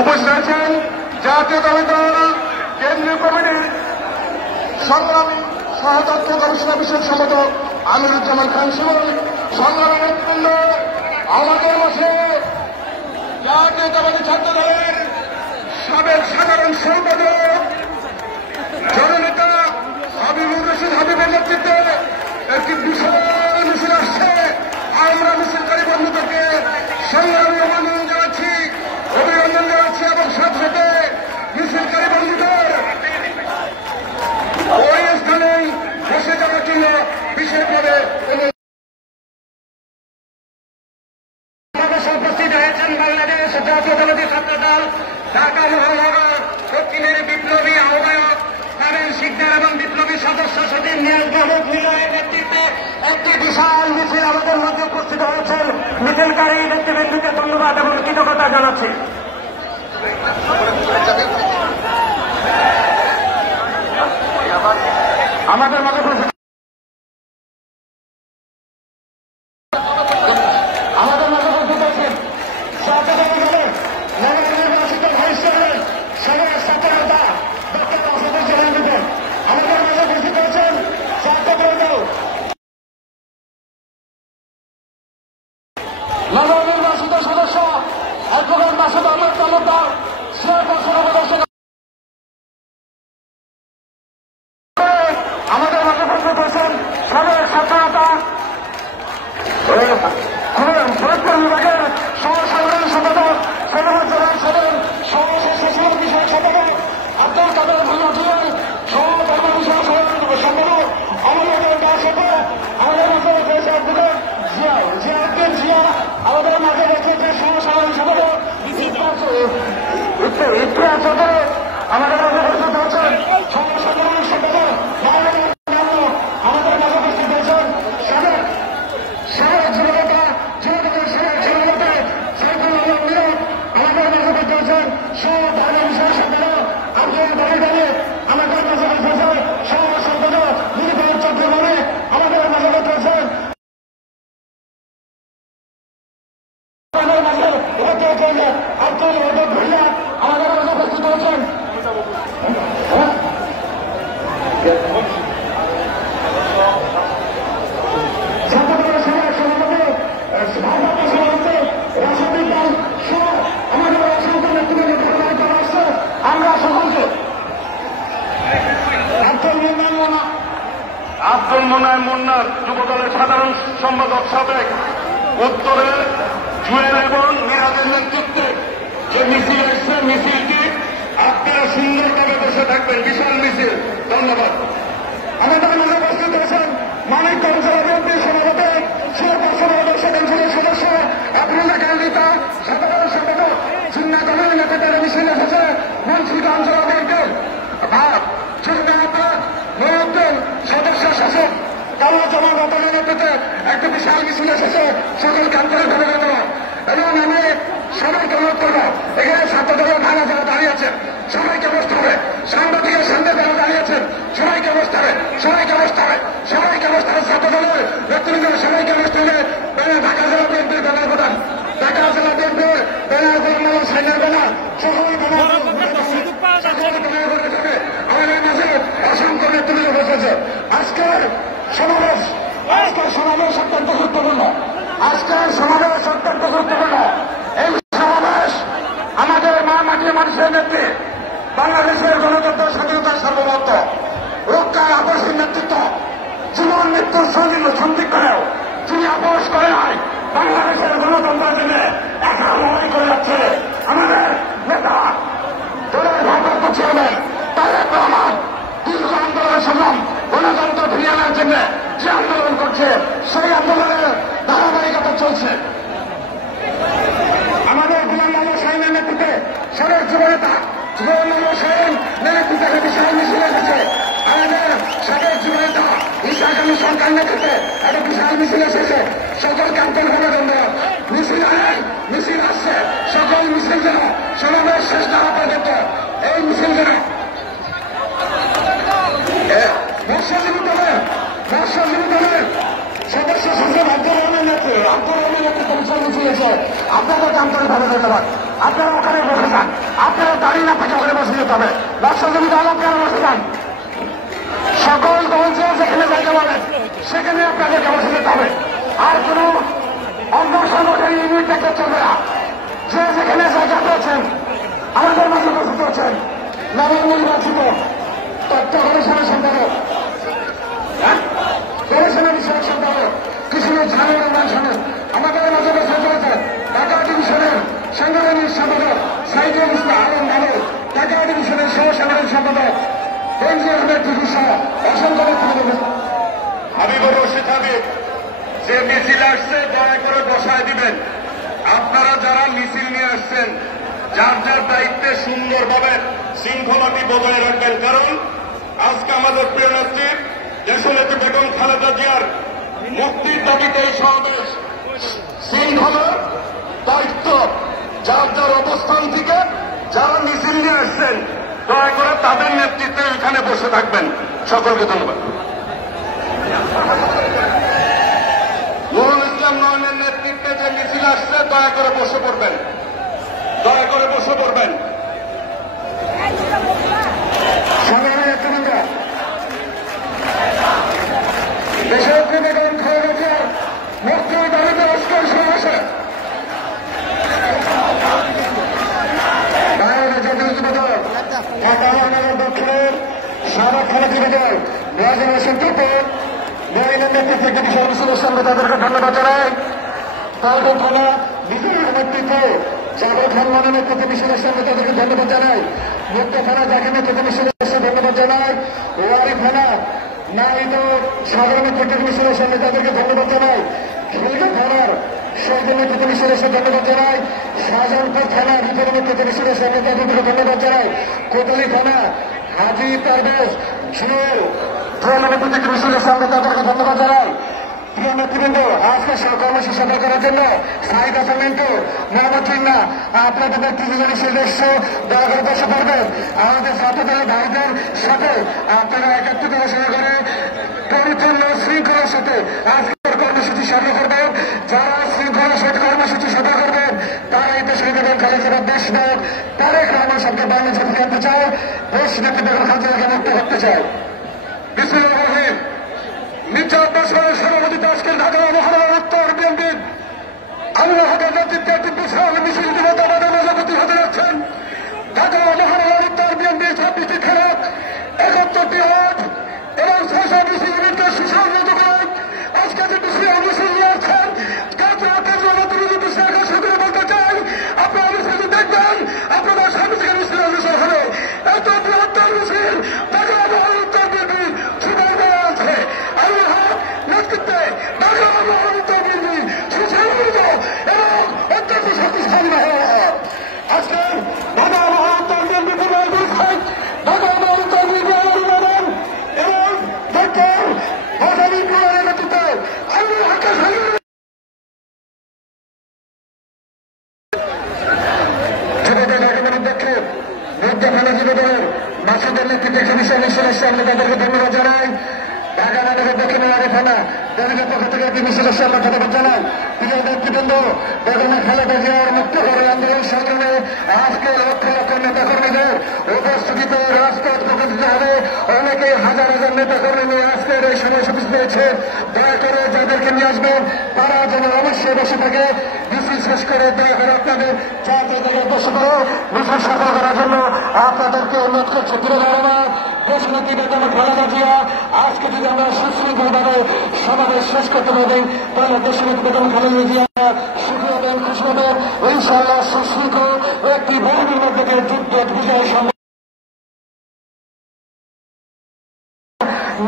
উপস্থিত আছেন জাতীয়তাবাদী দল কেন্দ্রীয় কমিটির সংগ্রামী সহতত্ত্ব গবেষণা বিষয়ক সম্পাদক আমিরুজ্জামান খান শিবল, সংগ্রামী নেতৃবৃন্দ, আমাদের মাঝে জাতীয়তাবাদী ছাত্র দলের সাবেক সাধারণ সম্পাদক জননেতা হাবিবুর রশিদ হাবিবের নেতৃত্বে একটি বিশাল মিছিল আসছে। আমরা মিছিলকারী বন্ধুদেরকে সংগ্রামী অভিনন্দন জানাচ্ছি এবং সাথে সাথে মিছিলকারী বন্ধুদের ওই স্থানে বসে যাওয়ার জন্য বিশেষভাবে উপস্থিত হয়েছেন বাংলাদেশ জাতীয়তাবাদী ছাত্র দল ঢাকা মহানগর দক্ষিণের বিপ্লবী আহ্বায়ক তামিম শিকদার এবং বিপ্লবী সদস্য সচিব নিয়াজ মাহমুদ মিলনের নেতৃত্বে একটি বিশাল মিছিল আমাদের মধ্যে উপস্থিত হয়েছেন। মিছিলকারী নেতৃবৃন্দকে ধন্যবাদ এবং কৃতজ্ঞতা জানাচ্ছি। আমাদের মাঝে উপস্থিত আছেন জাতীয়তাবাদী দলের নবনির্বাচিত ভাইস চেয়ারম্যান সাবেক ছাত্র নেতা ডক্টর আসাদুজ্জামান রিপন। আমাদের মাঝে উপস্থিত আছেন জাতীয়তাবাদী দল নবনির্বাচিত সদস্য অ্যাডভোকেট মাসুদ আহমেদ তালুকদার, চেয়ারপারসন উপদেষ্টা। আমাদের মাঝে উপস্থিত হয়েছেন সাবেক ছাত্র নেতা ফরিদপুর বিভাগের সহসাধারণ সম্পাদক সদরুজ্জামান সদর, সহ বিষয়ক সম্পাদক আব্দুল কাদের মনোজিয়ান, সহকর্ম বিষয়ক সম্পাদক আমাদের দাসক। আমাদের মাঝে রয়েছে অ্যাডভোকেট জিয়াউদ্দিন জিয়া, আমাদের মাঝে রয়েছে সহসাধারণ সম্পাদক ইতিহাস চৌধুরী, আমাদের মাঝে উপস্থিত হচ্ছেন সহসাধারণ সম্পাদক আমাদের মাঝে উপস্থিত হয়েছেন সাবেক যুবনেতা যুবদলের সাবেক সভাপতি সাইফুল আলম মিরর, আমাদের মাঝে উপস্থিত হয়েছেন সহধর্ম বিষয় সম্পাদক আব্দুল বাড়ি, আমাদের মাঝে উপস্থিত হয়েছেন সহ সম্পাদক নিরুপম চট্টগ্রামে, আমাদের মাঝে উপস্থিত হয়েছেন আব্দুল ওয়াদুদ ভুইয়া, আমাদের মাঝে উপস্থিত হয়েছেন ছাত্রদলের সাবেক সভাপতি ভারপ্রাপ্ত সভাপতি রাশেদ ইকবাল সহ আমাদের অসংখ্য নেতৃবৃন্দ ধন্যবাদ জানাচ্ছে। আমরা সকলকে আব্দুল মোনায়েম মুন্নার যুবদলের সাধারণ সম্পাদক সাবেক উত্তরের জুয়েল এবং মিরাজের নেতৃত্বে যে মিছিল এসছে, মিছিলটি আপনারা সুন্দরভাবে বসে থাকবেন। বিশাল মিছিল। ধন্যবাদ। আমাদের মাঝে উপস্থিত হয়েছেন মানিকগঞ্জ জেলা বিএনপির সভাপতি চেয়ারপারসন কাউন্সিলের সদস্য আপনারা কান্দিতা সাধারণ সম্পাদক জিন্না দলের নেতাদের মিছিল এসেছে মুন্সিগঞ্জ জেলা বিএনপির মহিউদ্দিন সদস্য শাসক কাল্লা জামা রতনের নেতৃত্বে একটি বিশাল মিছিল এসেছে। সকলকে আন্তরিক ধন্যবাদ এবং আমি সবাইকে অনুরোধ করবো, এখানে ছাত্র দলের ভাড়া যারা দাঁড়িয়ে আছেন সবাইকে বসতে হবে, সাংবাদিকের সামনে যারা দাঁড়িয়ে আছেন সবাইকে বসতে হবে, সবাইকে বসতে হবে, সবাইকে বসতে হবে। ছাত্র দলের নেতৃবৃন্দ সবাইকে বসতে হবে। ঢাকা জেলা বিএনপির ব্যানার প্রধান, ঢাকা জেলা বিএনপির ব্যানার প্রধান সাইনার ব্যানার সকলের ব্যানার আমাদের মাঝে অসংখ্য নেতৃবৃন্দ বসেছে। আজকের সমাবেশ অত্যন্ত গুরুত্বপূর্ণ। আজকের সমাবেশ অত্যন্ত গুরুত্বপূর্ণ। এই সমাবেশ আমাদের মা মাটির মানুষের নেত্রী, বাংলাদেশের গণতন্ত্র স্বাধীনতার সার্বভৌমত্ব রক্ষার আপসের নেতৃত্ব, জীবন মৃত্যুর সন্ধি করেও তিনি আপোষ করে নাই, বাংলাদেশের গণতন্ত্রের জন্য একা লড়াই করে যাচ্ছে আমাদের নেতা দলের ভারপ্রাপ্ত চেয়ারম্যান তারেক রহমান। দীর্ঘ আন্দোলন সংগ্রাম গণতন্ত্র ফিরিয়ে আনার জন্য যে আন্দোলন করছে সেই আন্দোলনের ধারাবাহিকতা চলছে। আমাদের গোলাম মোহাম্মদ শাহীনের নেতৃত্বে সাবেক যুবনেতা গোলাম মোহাম্মদ শাহীন নেতৃত্বে বিশাল মিছিল এসেছে। আমাদের সাবেক যুবনেতা ইশাক আলী সরকার নেতৃত্বে একটা বিশাল মিছিল এসেছে। সকলকে আন্তরিকভাবে ধন্যবাদ। মিছিল আসছে, সকল মিছিল যেন সমাবেশ শেষ না হওয়া পর্যন্ত এই মিছিল যেন মৎস্যজীবী দলের সদস্য সচিব আব্দুর রহমান নেতৃত্বে বিশাল মিছিল এসে আপনাদেরকে আন্তরিকভাবে ধন্যবাদ। আপনারা ওখানে বসে যান, আপনারা দাঁড়িয়ে না থেকে ওখানে বসে যেতে হবে। ব্যবসা জমিতে আপনারা বসে যান, সকল দল যেখানে জায়গা পাবেন সেখানে আপনাদেরকে বসে যেতে হবে। আর কোন অন্য সংগঠনের ইউনিট দেখতে চলবে না। যে যেখানে জায়গা পেয়েছেন আমাদের মাঝে বসে চলছেন নবম নির্বাচিত তথ্য গবেষণা সম্পাদক, গবেষণা বিষয়ক সম্পাদক কিশোর ঝাড়ু রহমান সাহেব আমাদের মাঝে বসে চলেছেন। ঢাকা ডিভিশনের সাংগঠনিক সম্পাদক সাইদুল ইসলাম আলম মামুন, ঢাকা ডিভিশনের সহ সাংগঠনিক সম্পাদক বেনজির আহমেদ টুকু সহ অসংখ্য ব্যক্তিবর্গ। হাবিবুর রশিদ হাবিব, যে মিছিল আসছে দয়া করে বসায় দিবেন। আপনারা যারা মিছিল নিয়ে আসছেন যার যার দায়িত্বে সুন্দরভাবে শৃঙ্খলাটি বজায় রাখবেন, কারণ আজকে আমাদের প্রিয় নেত্রী দেশনেত্রী বেগম খালেদা জিয়ার মুক্তির দাবিতে এই সমাবেশ। শৃঙ্খলা দায়িত্ব যার যার অবস্থান থেকে যারা মিছিল নিয়ে আসছেন দয়া করে তাদের নেতৃত্বে এখানে বসে থাকবেন। সকলকে ধন্যবাদ। নুরুল ইসলাম নয়নের নেতৃত্বে যে মিছিল আসছে দয়া করে বসে পড়বেন, দয়া করে বসে পড়বেন। দেশনেত্রী বেগম খালেদা জিয়ার মুক্তির দাবিতে আজকের সমাবেশে ঢাকা মহানগর দক্ষিণের সাবেক থানা বিভাগের মেয়াজুল হোসেন টিপন মেয়রের নেতৃত্বে একটি বিশাল মিছিলের সঙ্গে তাদেরকে ধন্যবাদ জানাই। তাদের থানা নিজের নেতৃত্বে জাভেদ রহমানের নেতৃত্বে মিছিলের সঙ্গে তাদেরকে ধন্যবাদ জানাই। মুক্ত থানা যাকে নেতৃত্বে মিছিলের সঙ্গে ধন্যবাদ জানাই। ওয়ারি থানা নাহিদ সাধারণ নেতৃত্বে মিছিলের সঙ্গে তাদেরকে ধন্যবাদ জানাই। খিলগাঁও থানার শহীদের নেতৃত্বে মিছিলের সঙ্গে ধন্যবাদ জানাই। শাহজাহানপুর থানা রিপের নেতৃত্বে মিছিলের সঙ্গে তাদেরকে ধন্যবাদ জানাই। কোটালী থানা হাজি পারভেজ জিও নেতৃত্বে মিছিলের সঙ্গে তাদেরকে ধন্যবাদ জানাই। প্রিয় নেতৃবৃন্দ, আজকে কর্মসূচি সফল করার জন্য সাইদ হাসান মেন্টু, মোহাম্মদ চিন্না আপনাদের নেতৃত্বে মিছিল এসছে, দয়া করে বসে পড়বেন। আমাদের ছাত্রদলের ভাইদের সাথে আপনারা একাত্রিত সহকারে পরিপূর্ণ শৃঙ্খলার সাথে আজকের কর্মসূচি সফল করবেন। যারা শৃঙ্খলার সাথে কর্মসূচি সফল করবেন তারা এই দেশের বেগম খালেদা জিয়ার দেশ নায়ক তারেক রহমান সাহেবকে বাংলাদেশে ফিরিয়ে আনতে চায়, দেশ নেত্রী বেগম খালেদা জিয়াকে মুক্ত করতে চায়। বিসমিল্লাহির রহমানির রহিম। মির্জা আব্বাস খানের সভাপতিত্বে আজকের ঢাকা মহানগর উত্তর বিএনপির আমিনুল হকের নেতৃত্বে একটি বিশাল মিছিল ইতিমধ্যে আমাদের মাঝে উপস্থিত হতে যাচ্ছেন। ঢাকা মহানগর উত্তর বিএনপির 26টি খেলাপ 71টি ওয়ার্ড এবং 620 ইউনিটের সুশাসন করে আজকে যে বিশাল মিছিল নিয়ে আসছেন বলতে চাই, আপনারা মিছিল দেখবেন, আপনাদের সামনে থেকে মিছিল অনুসরণ হবে। এত বৃহত্তর মিছিল ঢাকা মহানগর উত্তর বিএনপি ছুটাই দেওয়া আছে। আমিনুল হক নেতৃত্বে ঢাকা মহানগর উত্তর বিএনপি সুসংগঠিত এবং অত্যন্ত শক্তিশালী আজকে ঢাকা মহানগর উত্তর বিএনপি ফুটবল বিভাগ ঢাকা মহানগর উত্তর বিএনপি এবং ডক্টর বাজারি কুমারের নেতৃত্বে আমিনুল হকের মাসুদের নেতৃত্বে মিছিলের সামনে তাদেরকে ধন্যবাদ জানাই। ঢাকা মহানগর দক্ষিণ ওয়ারি থানা দলের পক্ষ থেকে একটি মিছিলের সামনে ধন্যবাদ জানাই। প্রিয় নেতৃবৃন্দ, বেগম খালেদা জিয়ার মুক্ত করে আন্দোলন সংগ্রামে আজকে লক্ষ লক্ষ নেতাকর্মীদের উপস্থিতিতে রাজপথ প্রকাশিত হবে। অনেকে হাজার হাজার নেতাকর্মী নিয়ে আজকের এই সময়সূচি পেয়েছে। দয়া করে যাদেরকে নিয়ে আসবেন তারা যেন অবশ্যই বসে থাকে। মিছিল শেষ করে দয়া করে আপনাদের চার জায়গায় বসে করে মিছিল সফল করার জন্য আপনাদেরকে অনুরোধ করছে। প্রিয় ধারণা দেশনেত্রী বেগম খালেদা জিয়া আজকে যদি আমরা সুশৃঙ্খলভাবে সমাবেশ শেষ করতে পারি তাহলে দেশনেত্রী বেগম খালেদা জিয়া সুখী হবেন, খুশি হবেন। ইনশাআল্লাহ সুশৃঙ্খল একটি বহুদিন মধ্যে যুদ্ধ বিজয় সম্ভব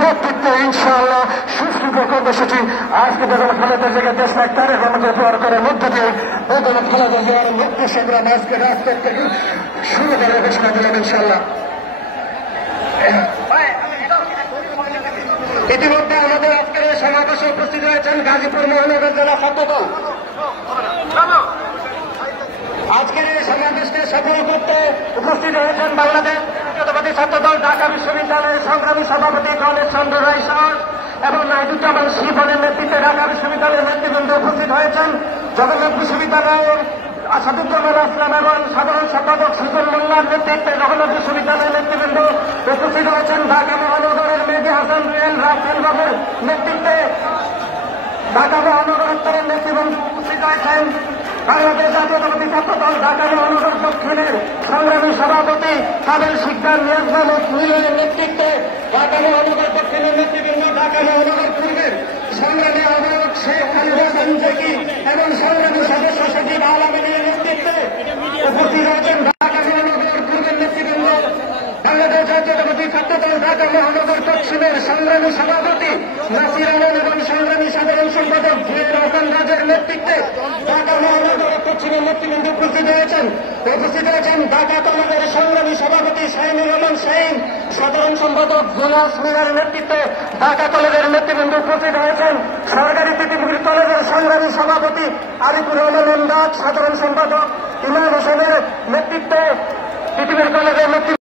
নেতৃত্বে ইনশাআল্লাহ সুশৃঙ্খল কর্মসূচি আজকে বেগম খালেদা জিয়াকে দেশ নায়ক তারেক রহমানকে ব্যবহার করার মধ্য দিয়ে বেগম খালেদা জিয়ার মুক্তি সংগ্রাম আজকে রাজপথ থেকে শুরু করার ঘোষণা দিলাম ইনশাআল্লাহ। ইতিমধ্যে আমাদের আজকের এই সমাবেশে উপস্থিত হয়েছেন গাজীপুর মহানগর জেলা ছাত্রদল। আজকের এই সমাবেশকে সফল করতে উপস্থিত হয়েছেন বাংলাদেশ জাতীয়তাবাদী ছাত্রদল ঢাকা বিশ্ববিদ্যালয়ের সংগ্রামী সভাপতি কলেজ চন্দ্র রায় সাহস এবং নাইদুজ্জামান শিবনের নেতৃত্বে ঢাকা বিশ্ববিদ্যালয়ের নেতৃবৃন্দ উপস্থিত হয়েছেন। জগন্নাথ বিশ্ববিদ্যালয়ের আসাদুজ্জামান আসলাম এবং সাধারণ সম্পাদক সুজন মোল্লার নেতৃত্বে জগন্নাথ বিশ্ববিদ্যালয়ের নেতৃবৃন্দ উপস্থিত হয়েছেন। ঢাকা মহানগরের মেহেদী হাসান রিয়েল রাফেল বাবুর নেতৃত্বে ঢাকা মহানগর উত্তরের নেতৃবৃন্দ উপস্থিত হয়েছেন। বাংলাদেশ জাতীয়তাবাদী ছাত্রদল ঢাকা মহানগর দক্ষিণের সংগ্রামী সভাপতি কাদের শিকদার নিয়াজ মাহমুদ মিলনের নেতৃত্বে ঢাকা মহানগর দক্ষিণের নেতৃবৃন্দ, ঢাকা মহানগর পূর্বের সংগ্রামী আহ্বায়ক শেখ খালিদ হাসান জেকি এবং সংগ্রামী সদস্য সচিব আলামিনের নেতৃত্বে উপস্থিত হয়েছেন। ঢাকা মহানগর পূর্বের নেতৃবৃন্দ, বাংলাদেশ জাতীয়তাবাদী ছাত্রদল ঢাকা মহানগর দক্ষিণের সংগ্রামী সভাপতি নাসির আলম এবং সংগ্রামী সাধারণ সম্পাদক জিয়াউর রহমান রাজের নেতৃত্বে ঢাকা মহানগর দক্ষিণের নেতৃবৃন্দ উপস্থিত হয়েছেন। ঢাকা কলেজের সংগ্রামী সভাপতি শাহিনুর রহমান শাহিন, সাধারণ সম্পাদক জুনাস মিনার নেতৃত্বে ঢাকা কলেজের নেতৃবৃন্দ উপস্থিত হয়েছেন। সরকারি তিতুমির কলেজের সংগ্রামী সভাপতি আরিফুর রহমান ইমদাদ, সাধারণ সম্পাদক ইমাম হোসেনের নেতৃত্বে তিতুমির কলেজের নেতৃত্ব